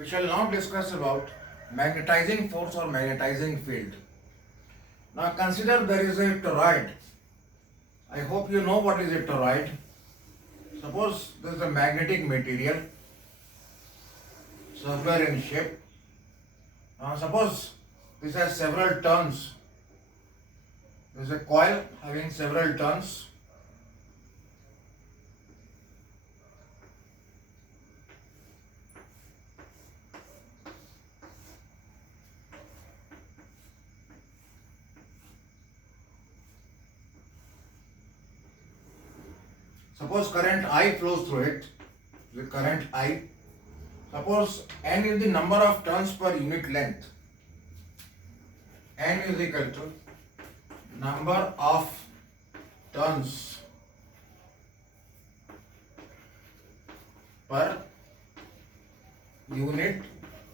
We shall now discuss about magnetizing force or magnetizing field. Now consider there is a toroid. I hope you know what is a toroid. Suppose this is a magnetic material, circular in shape. Now suppose this has several turns. There is a coil having several turns. Suppose current I flows through it, the current I. Suppose N is the number of turns per unit length. N is equal to number of turns per unit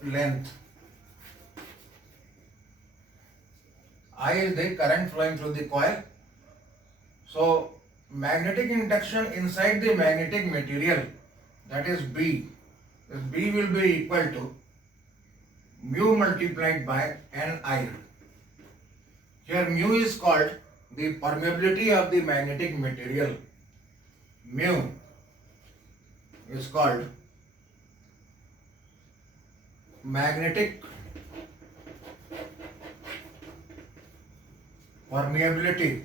length. I is the current flowing through the coil. So magnetic induction inside the magnetic material, that is B. This B will be equal to mu multiplied by Ni. Here mu is called the permeability of the magnetic material. Mu is called magnetic permeability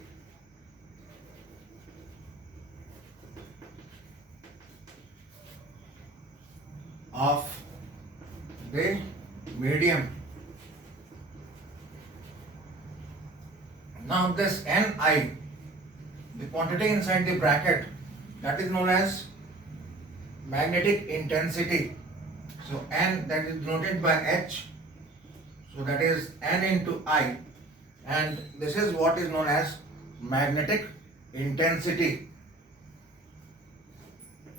of the medium. Now this Ni, the quantity inside the bracket, that is known as magnetic intensity. So N, that is denoted by H, so that is N into I, and this is what is known as magnetic intensity.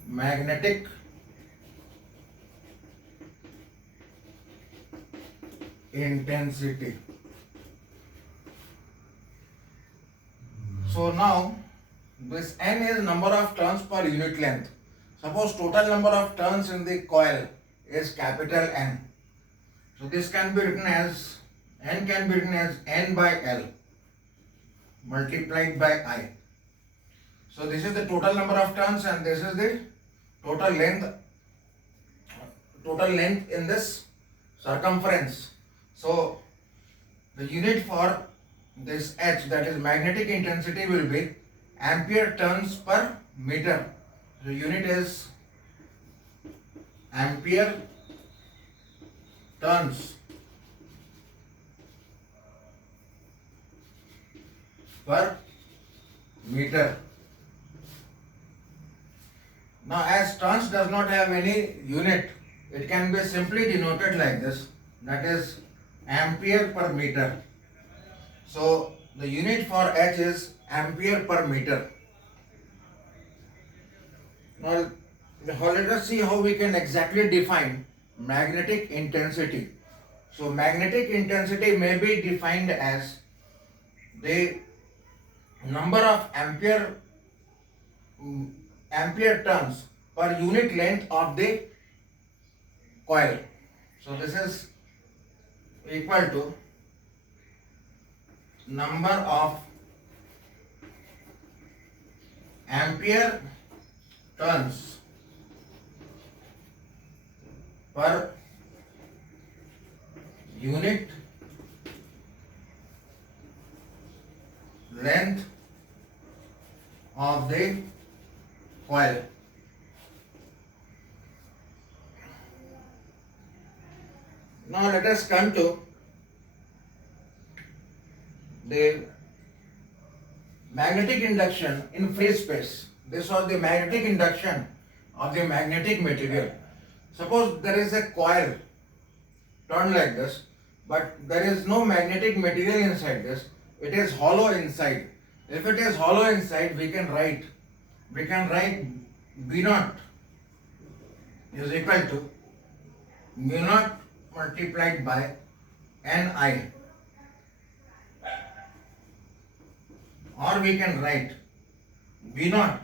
Magnetic intensity. So now this N is number of turns per unit length. Suppose total number of turns in the coil is capital N. So this can be written as, N can be written as N by L multiplied by I. So this is the total number of turns and this is the total length in this circumference. So the unit for this H, that is magnetic intensity, will be ampere turns per meter. The unit is ampere turns per meter. Now as turns does not have any unit, it can be simply denoted like this, that is ampere per meter. So the unit for H is ampere per meter. Now let us see how we can exactly define magnetic intensity. So magnetic intensity may be defined as the number of ampere turns per unit length of the coil. So this is equal to number of ampere turns per unit length of the coil. Now let us come to the magnetic induction in free space. This was the magnetic induction of the magnetic material. Suppose there is a coil turned like this, but there is no magnetic material inside this. It is hollow inside. If it is hollow inside, we can write B naught is equal to mu naught multiplied by Ni. Or we can write V naught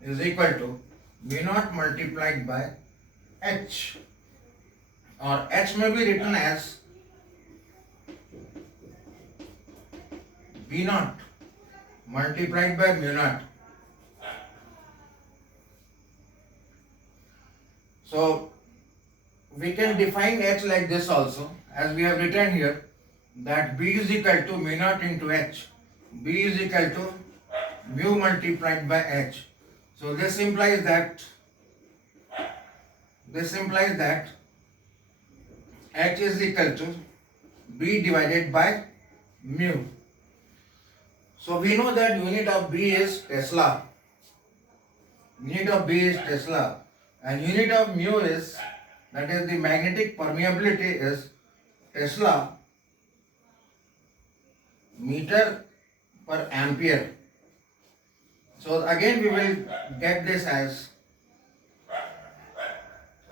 is equal to V naught multiplied by H. or H may be written as B naught multiplied by mu naught. So we can define H like this also, as we have written here, that B is equal to mu naught into H. B is equal to mu multiplied by H. So this implies that H is equal to B divided by mu. So we know that unit of B is Tesla. Unit of B is Tesla, and unit of mu is, that is the magnetic permeability, is Tesla meter per ampere. So again we will get this as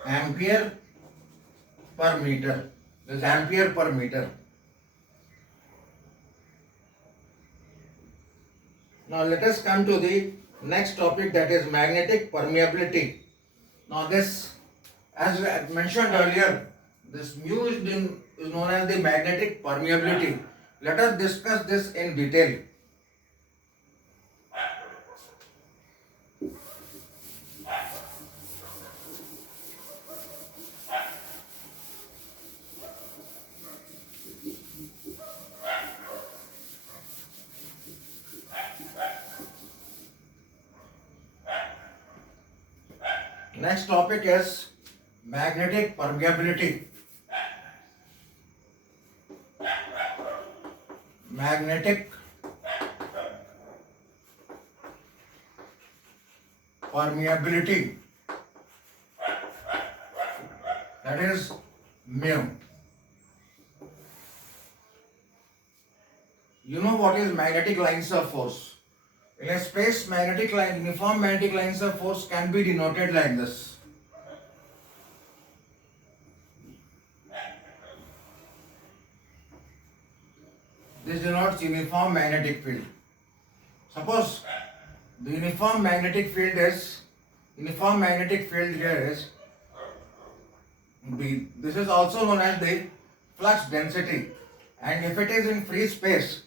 ampere per meter. This is ampere per meter. Now let us come to the next topic, that is magnetic permeability. Now this, as I mentioned earlier, this mu is known as the magnetic permeability. Let us discuss this in detail. Next topic is magnetic permeability. Magnetic permeability, that is mu. You know what is magnetic lines of force? In a space, magnetic line, uniform magnetic lines of force can be denoted like this. This denotes uniform magnetic field. Suppose the uniform magnetic field here is B. This is also known as the flux density, and if it is in free space,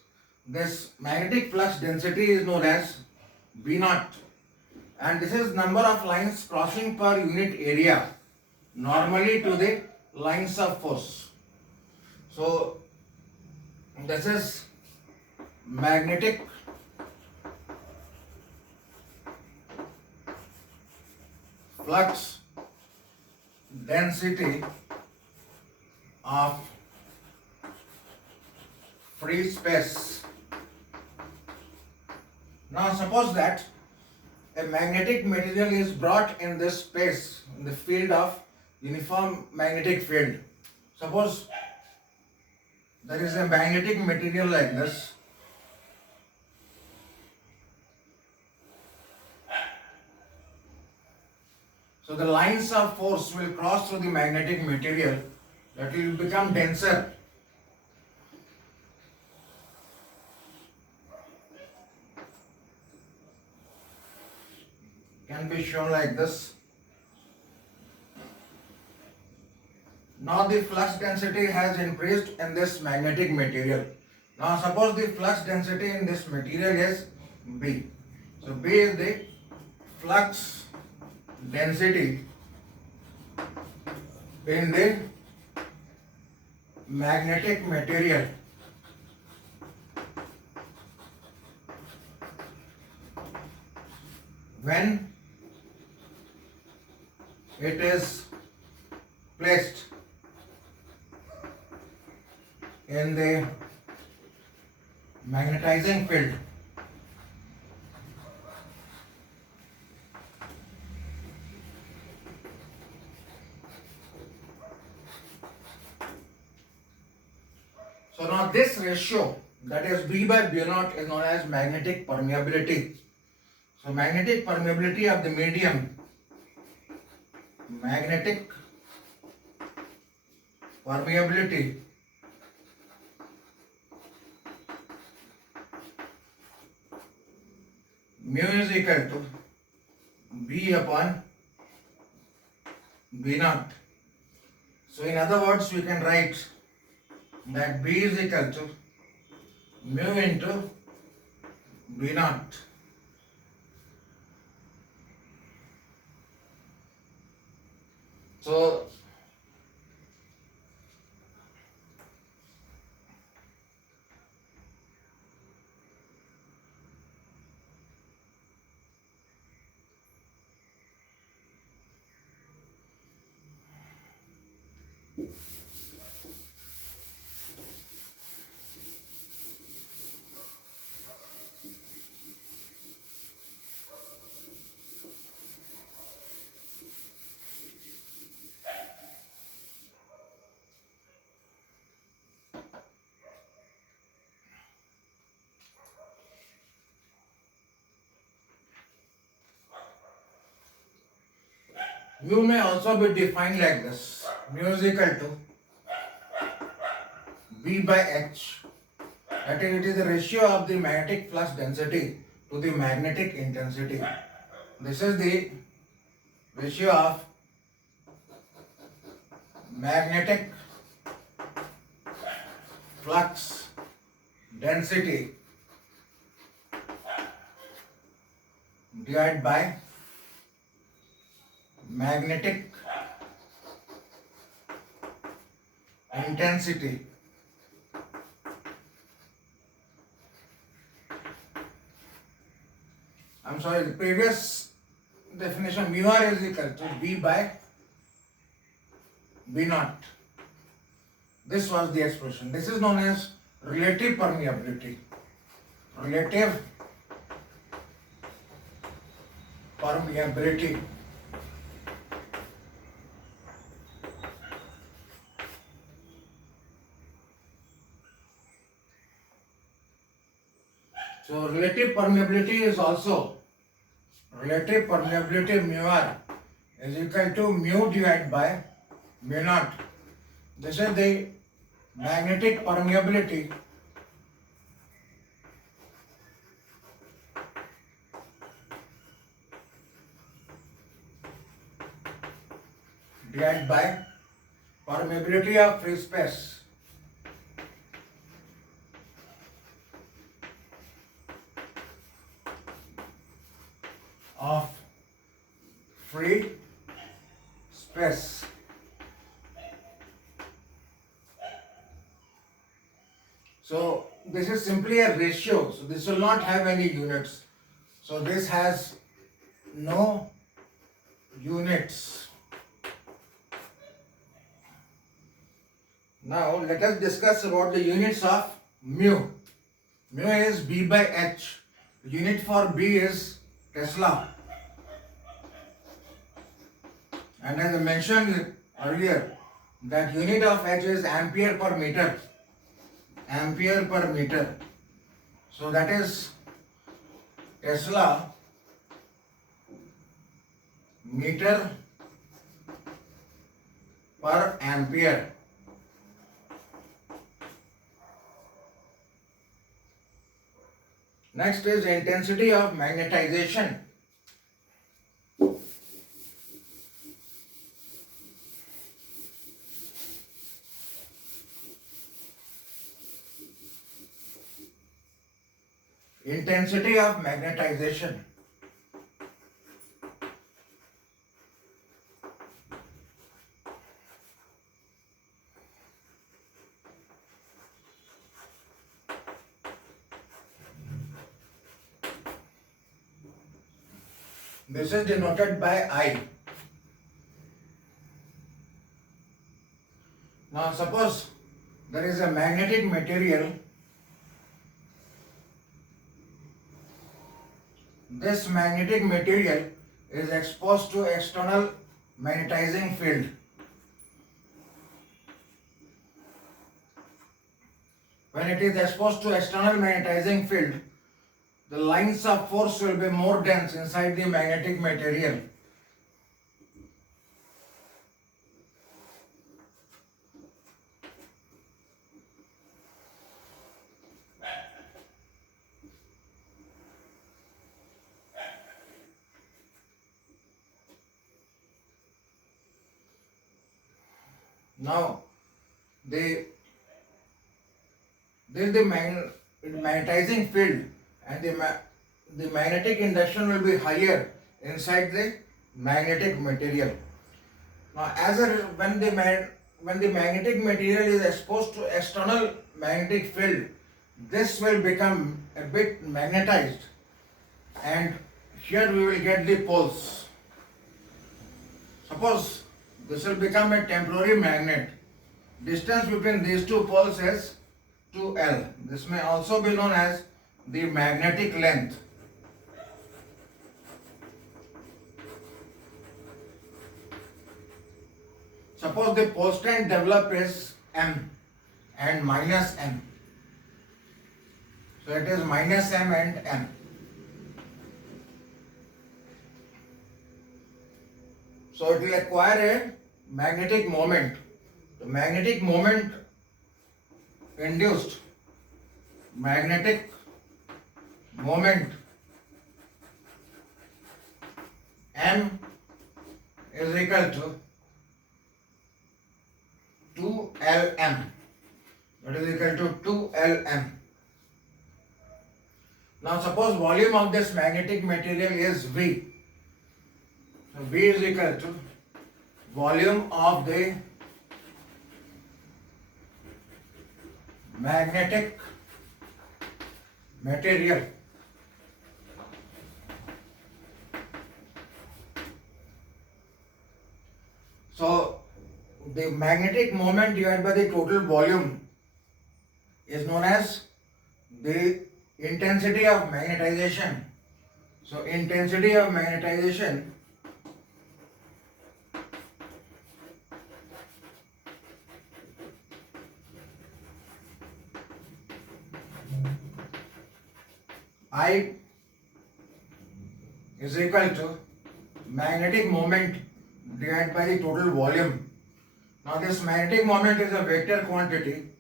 this magnetic flux density is known as B naught, and this is number of lines crossing per unit area, normally to the lines of force. So this is magnetic flux density of free space. Now suppose that a magnetic material is brought in this space, in the field of uniform magnetic field. Suppose there is a magnetic material like this. So the lines of force will cross through the magnetic material, that will become denser. Can be shown like this. Now the flux density has increased in this magnetic material. Now suppose the flux density in this material is B. So B is the flux density in the magnetic material. When it is placed in the magnetizing field. So now this ratio, that is B by B naught, is known as magnetic permeability. So magnetic permeability of the medium, magnetic permeability mu is equal to B upon B naught. So in other words, we can write that B is equal to mu into B naught. So mu may also be defined like this. Mu is equal to B by H. That is, it is the ratio of the magnetic flux density to the magnetic intensity. This is the ratio of magnetic flux density divided by magnetic intensity. I'm sorry, the previous definition mu r is equal to B by B naught. This was the expression. This is known as relative permeability. Relative permeability. So relative permeability is also relative permeability mu r is equal to mu divided by mu naught. This is the magnetic permeability divided by permeability of free space. Of free space. So this is simply a ratio. So this will not have any units. So this has no units. Now let us discuss about the units of mu. Mu is B by H. Unit for B is Tesla. And as I mentioned earlier, that unit of H is ampere per meter. Ampere per meter. So that is Tesla meter per ampere. Next is intensity of magnetization. Intensity of magnetization. This is denoted by I. Now suppose there is a magnetic material. This magnetic material is exposed to external magnetizing field. When it is exposed to external magnetizing field, the lines of force will be more dense inside the magnetic material. Now the this is the magnetizing field, and the magnetic induction will be higher inside the magnetic material. Now, when the magnetic material is exposed to external magnetic field, this will become a bit magnetized, and here we will get the poles. Suppose this will become a temporary magnet. Distance between these two poles is 2L. This may also be known as the magnetic length. Suppose the pole strength developed is M and minus M. So it is minus M and M. So it will acquire a magnetic moment. The magnetic moment induced magnetic moment M is equal to 2Lm. That is equal to 2Lm. Now suppose volume of this magnetic material is V. So V is equal to volume of the magnetic material. So the magnetic moment divided by the total volume is known as the intensity of magnetization. So intensity of magnetization I is equal to magnetic moment divided by the total volume. Now this magnetic moment is a vector quantity.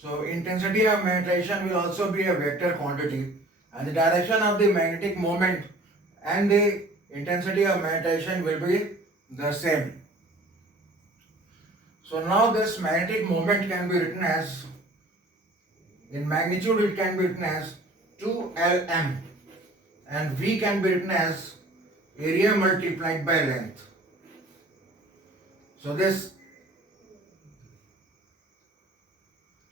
So intensity of magnetization will also be a vector quantity, and the direction of the magnetic moment and the intensity of magnetization will be the same. So now this magnetic moment can be written as, in magnitude it can be written as 2Lm, and V can be written as area multiplied by length. So this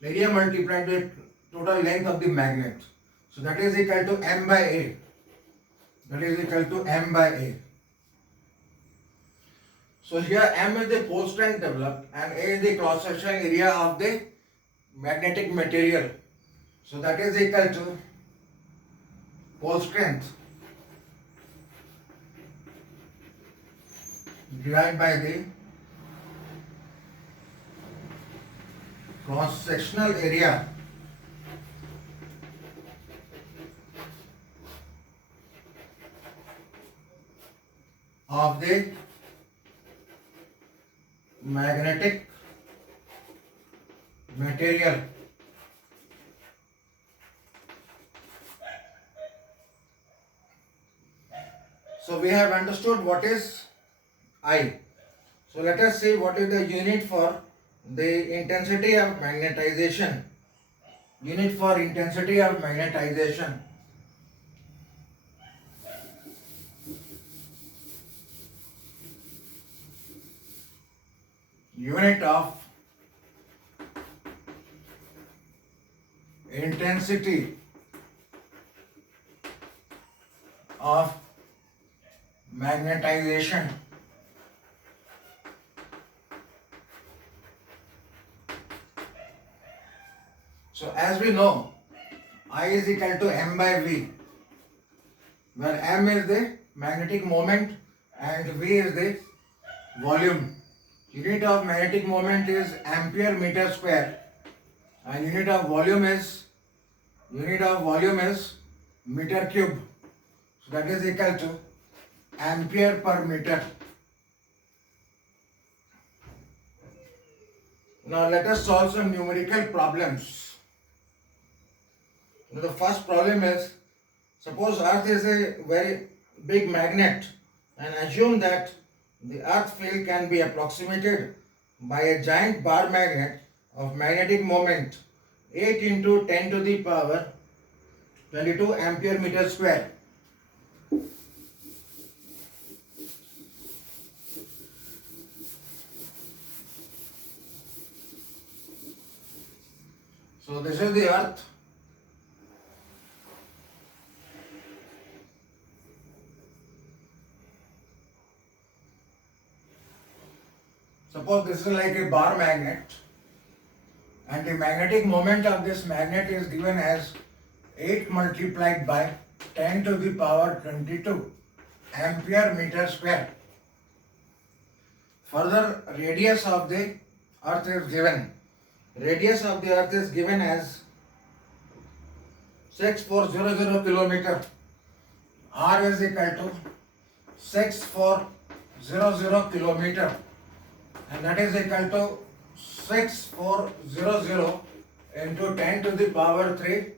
area multiplied by total length of the magnet. So that is equal to M by A. That is equal to M by A. So here M is the pole strength developed and A is the cross section area of the magnetic material. So that is equal to pole strength divided by the cross sectional area of the magnetic material. So we have understood what is I. So let us see what is the unit for the intensity of magnetization. Unit for intensity of magnetization. Unit of intensity of magnetization. So as we know, I is equal to M by V, where M is the magnetic moment and V is the volume. Unit of magnetic moment is ampere meter square, and unit of volume is meter cube. So that is equal to ampere per meter. Now let us solve some numerical problems. The first problem is, suppose Earth is a very big magnet, and assume that the Earth field can be approximated by a giant bar magnet of magnetic moment 8 into 10 to the power 22 ampere meter square. So this is the earth. Suppose this is like a bar magnet and the magnetic moment of this magnet is given as 8 multiplied by 10 to the power 22 ampere meter square. Further, radius of the earth is given. Radius of the earth is given as 6400 kilometer. R is equal to 6400 kilometer, and that is equal to 6400 into 10 to the power 3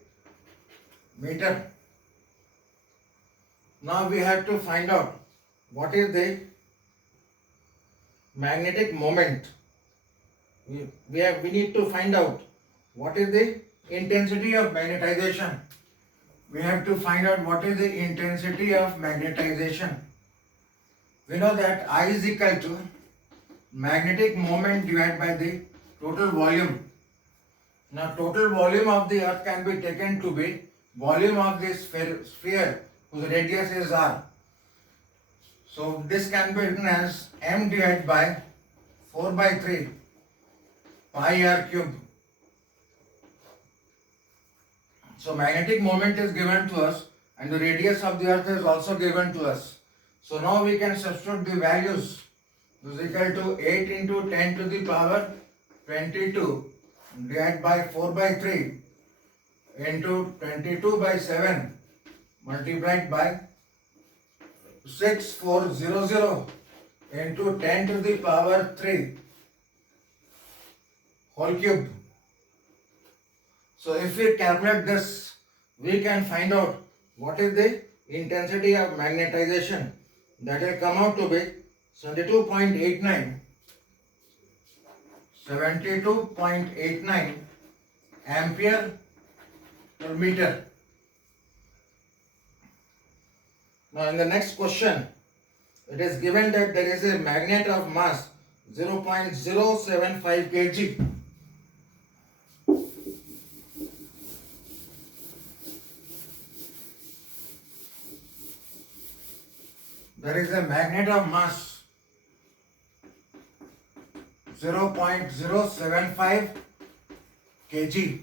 meter. Now we have to find out what is the magnetic moment. We need to find out what is the intensity of magnetization. We have to find out what is the intensity of magnetization. We know that I is equal to magnetic moment divided by the total volume. Now total volume of the earth can be taken to be volume of the sphere whose radius is r. So this can be written as m divided by 4 by 3 pi r cube. So magnetic moment is given to us and the radius of the earth is also given to us. So now we can substitute the values. This is equal to 8 into 10 to the power 22 divided by 4 by 3 into 22 by 7 multiplied by 6400 into 10 to the power 3 whole cube. So if we calculate this, we can find out what is the intensity of magnetization. That will come out to be 72.89 ampere per meter. Now in the next question, it is given that there is a magnet of mass 0.075 kg. There is a magnet of mass 0.075 kg.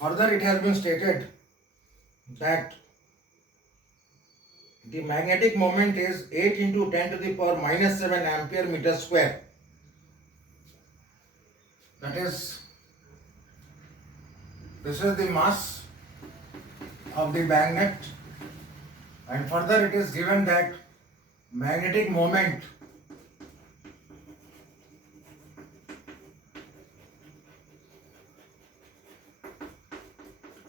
Further, it has been stated that the magnetic moment is 8 into 10 to the power minus 7 ampere meter square. That is, this is the mass of the magnet, and further it is given that magnetic moment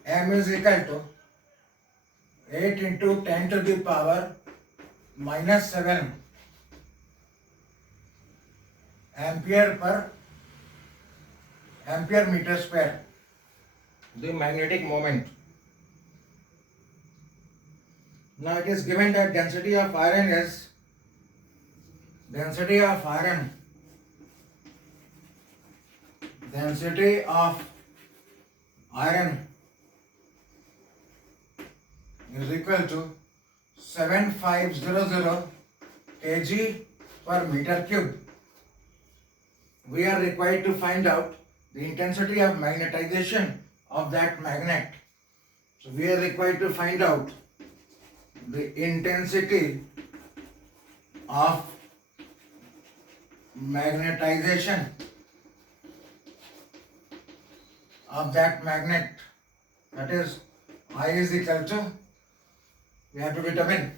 m is equal to 8 into 10 to the power minus 7 ampere per ampere meter square, the magnetic moment. Now it is given that density of iron is density of iron is equal to 7500 kg per meter cube. We are required to find out the intensity of magnetization of that magnet. So we are required to find out the intensity of magnetization of that magnet. That is, I is equal to, we have to determine.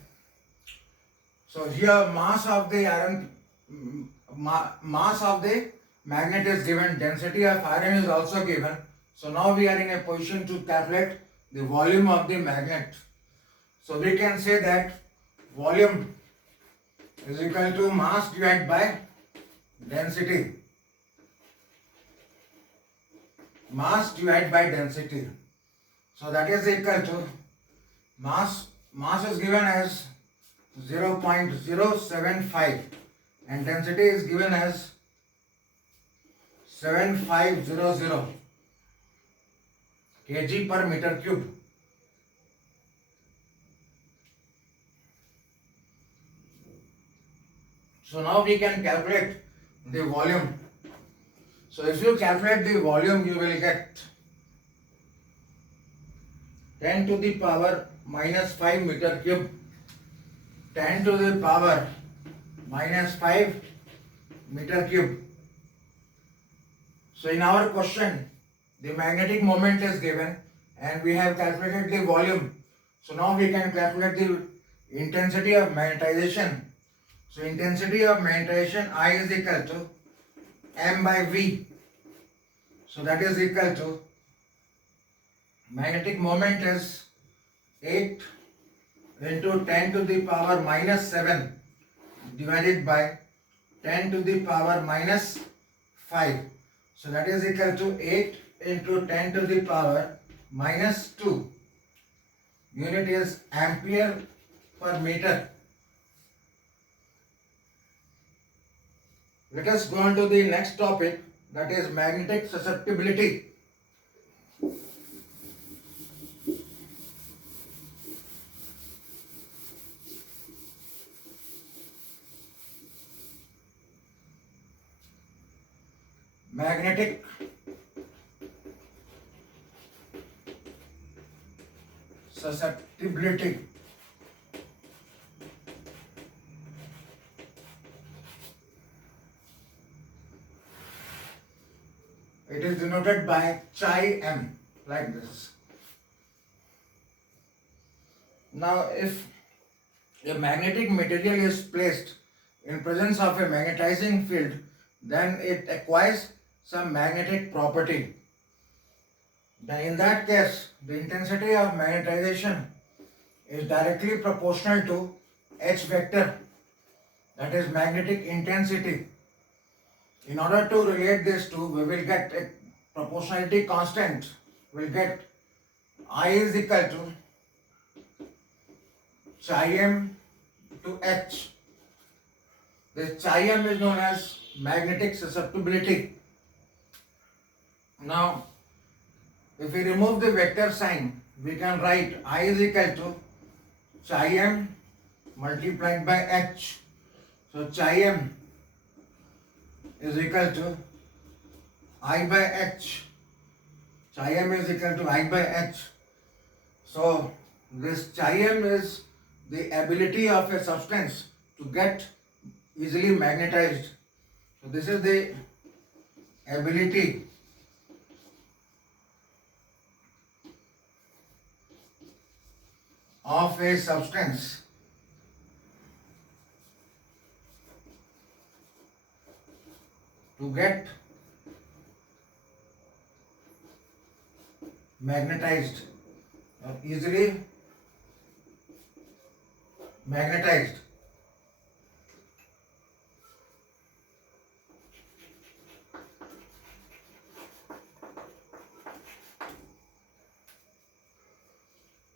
So here mass of the iron, mass of the magnet is given, density of iron is also given. So now we are in a position to calculate the volume of the magnet. So we can say that volume is equal to mass divided by density, mass divided by density. So that is equal to mass is given as 0.075 and density is given as 7500 kg per meter cube. So now we can calculate the volume. So if you calculate the volume, you will get 10 to the power minus 5 meter cube, 10 to the power minus 5 meter cube. So in our question, the magnetic moment is given and we have calculated the volume. So now we can calculate the intensity of magnetization. So intensity of magnetization I is equal to m by v. So that is equal to magnetic moment is 8 into 10 to the power minus 7 divided by 10 to the power minus 5. So that is equal to 8 into 10 to the power minus 2. Unit is ampere per meter. Let us go on to the next topic, that is magnetic susceptibility. Magnetic susceptibility. It is denoted by chi m, like this. Now if a magnetic material is placed in presence of a magnetizing field, then it acquires some magnetic property. Then in that case, the intensity of magnetization is directly proportional to H vector, that is magnetic intensity. In order to relate these two, we will get a proportionality constant. We will get I is equal to chi m to H. This chi m is known as magnetic susceptibility. Now, if we remove the vector sign, we can write I is equal to chi m multiplied by H. So chi m is equal to I by H. Chi m is equal to I by H. So this chi m is the ability of a substance to get easily magnetized. So this is the ability of a substance to get magnetized or easily magnetized.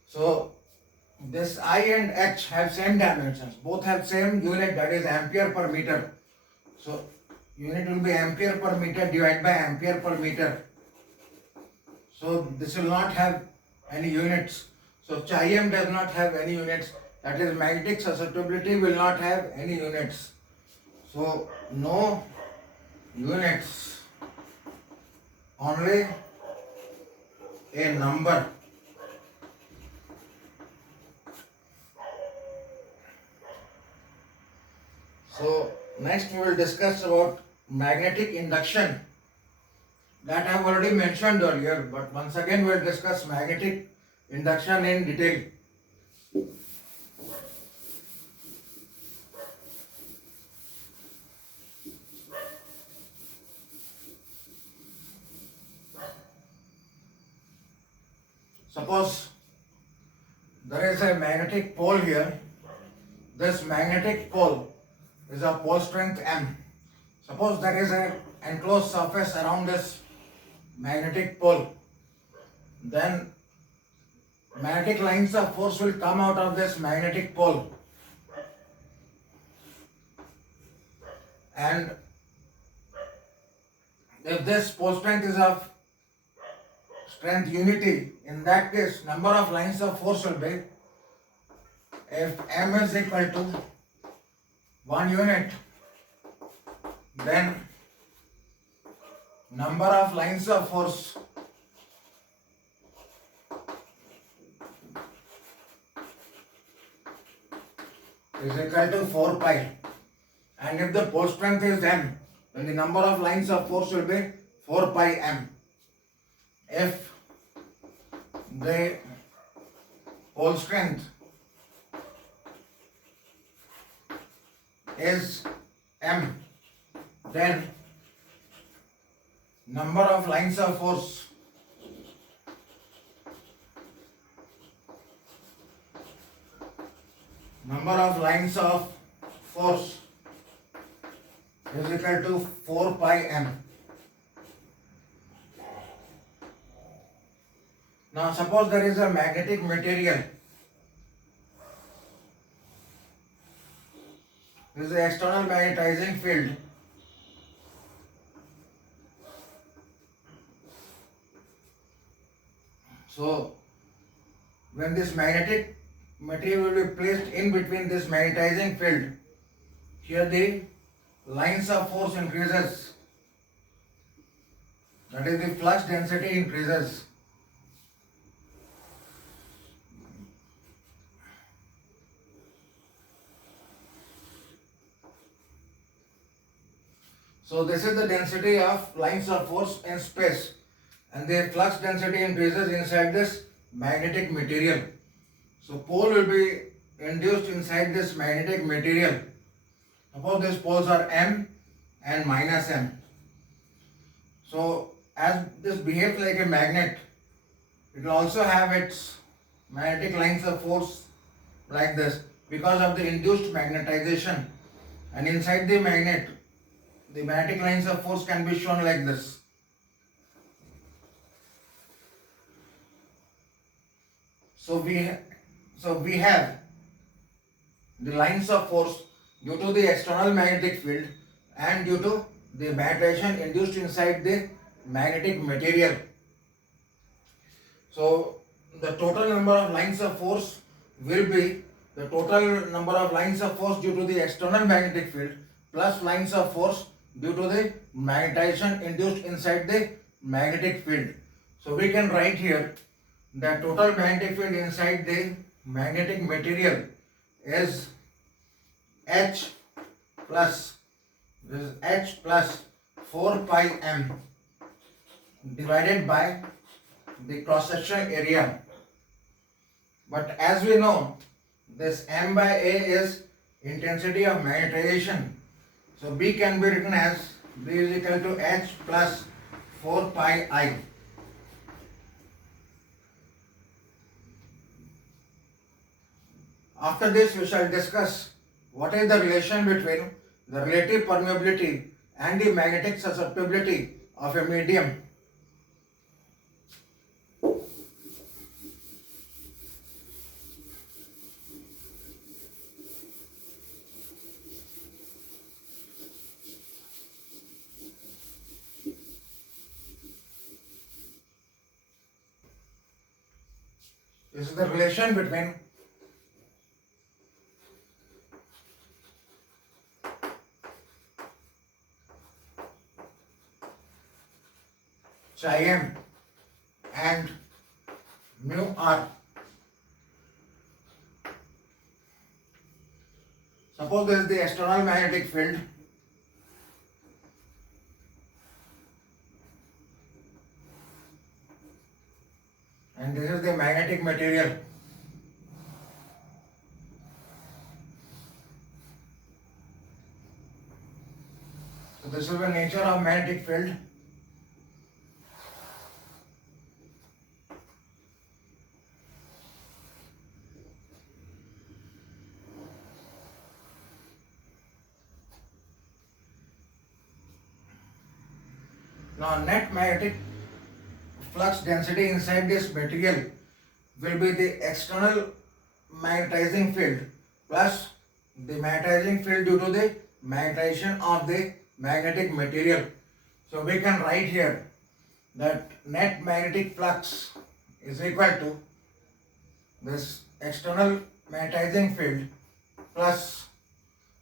So this I and H have same dimensions, both have same unit, that is ampere per meter. So unit will be ampere per meter divided by ampere per meter. So this will not have any units. So chi m does not have any units, that is magnetic susceptibility will not have any units. So no units, only a number. So next we will discuss about magnetic induction. That I have already mentioned earlier, but once again we will discuss magnetic induction in detail. Suppose there is a magnetic pole here. This magnetic pole is of pole strength M. Suppose there is an enclosed surface around this magnetic pole, then magnetic lines of force will come out of this magnetic pole, and if this pole strength is of strength unity, in that case number of lines of force will be, if M is equal to 1 unit, then number of lines of force is equal to 4 pi, and if the pole strength is M, then the number of lines of force will be 4 pi M. If the pole strength is M, then number of lines of force is equal to 4 pi M. Now suppose there is a magnetic material. This is the external magnetizing field. So when this magnetic material will be placed in between this magnetizing field, here the lines of force increases, that is the flux density increases. So this is the density of lines of force in space, and the flux density increases inside this magnetic material. So pole will be induced inside this magnetic material. Suppose these poles are M and minus M. So as this behaves like a magnet, it will also have its magnetic lines of force like this because of the induced magnetization, and inside the magnet the magnetic lines of force can be shown like this. So we have the lines of force due to the external magnetic field and due to the magnetization induced inside the magnetic material. So the total number of lines of force will be the total number of lines of force due to the external magnetic field plus lines of force due to the magnetization induced inside the magnetic field. So we can write here that total magnetic field inside the magnetic material is H plus 4 pi M divided by the cross section area. But as we know, this M by A is intensity of magnetization. So B can be written as B is equal to H plus 4 pi I. After this, we shall discuss what is the relation between the relative permeability and the magnetic susceptibility of a medium. This is the relation between chi m and mu r. Suppose this is the external magnetic field and this is the magnetic material. So this is the nature of magnetic field. Now net magnetic flux density inside this material will be the external magnetizing field plus the magnetizing field due to the magnetization of the magnetic material. So we can write here that net magnetic flux is equal to this external magnetizing field plus,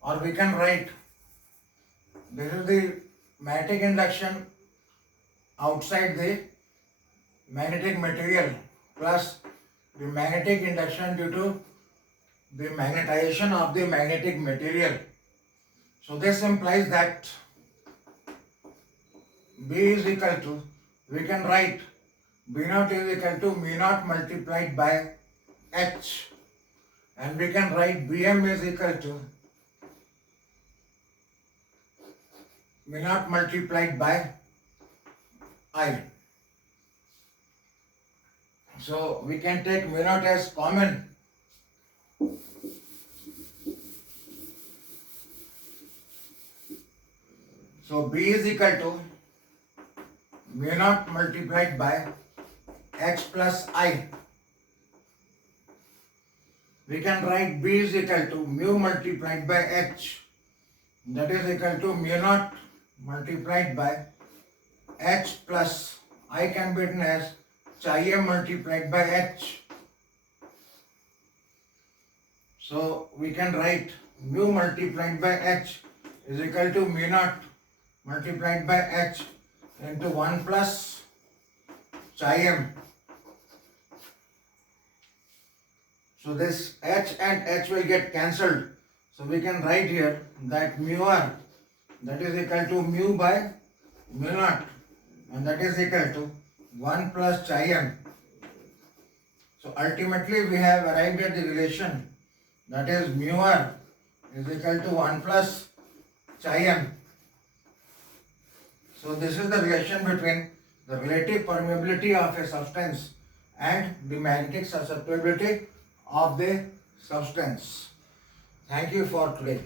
or we can write this is the magnetic induction outside the magnetic material plus the magnetic induction due to the magnetization of the magnetic material. So this implies that B is equal to, we can write B naught is equal to mu naught multiplied by H, and we can write Bm is equal to mu naught multiplied by I. So we can take mu naught as common. So B is equal to mu naught multiplied by H plus I. We can write B is equal to mu multiplied by H, that is equal to mu naught multiplied by H plus I can be written as chi m multiplied by H. So we can write mu multiplied by H is equal to mu naught multiplied by H into 1 plus chi m. So this H and H will get cancelled. So we can write here that mu r, that is equal to mu by mu naught, and that is equal to 1 plus chi m. So ultimately we have arrived at the relation that is mu r is equal to 1 plus chi m. So this is the relation between the relative permeability of a substance and the magnetic susceptibility of the substance. Thank you for today.